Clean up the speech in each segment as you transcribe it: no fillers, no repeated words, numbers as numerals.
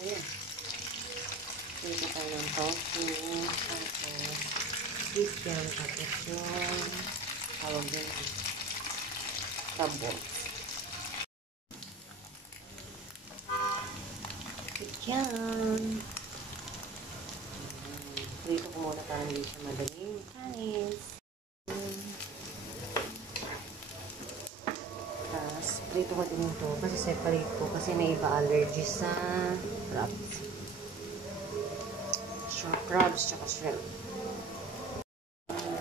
Ayan. Dito tayo ng tofu. Tapos, beef jam. Tapos yung tawag din. Crab yan. Dito ko muna para hindi siya madaling kanis. Tapos, prito ko din ito kasi separate ko kasi may iba allergy sa crabs. Crabs tsaka shrimp.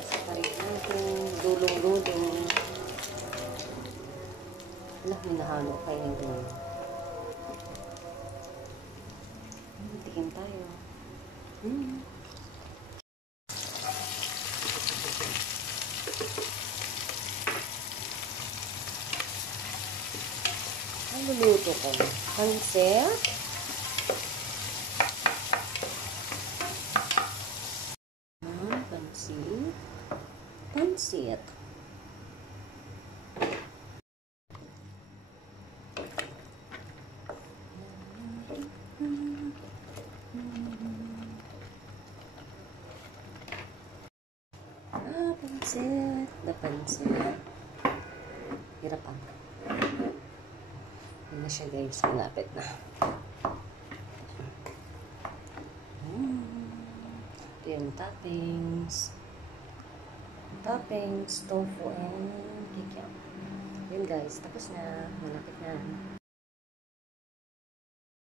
Separate natin. Dulong-dulong. Wala, minahalo pa yung gano'n. Tikim tayo. Ang luluto ko. Pansit. Pansit. Pansit. Pansit. Hirap ang. Yan na siya guys. Malapit na. Ito yung toppings. Toppings, tofu, and kikiam. Yun guys. Tapos na. Malapit na.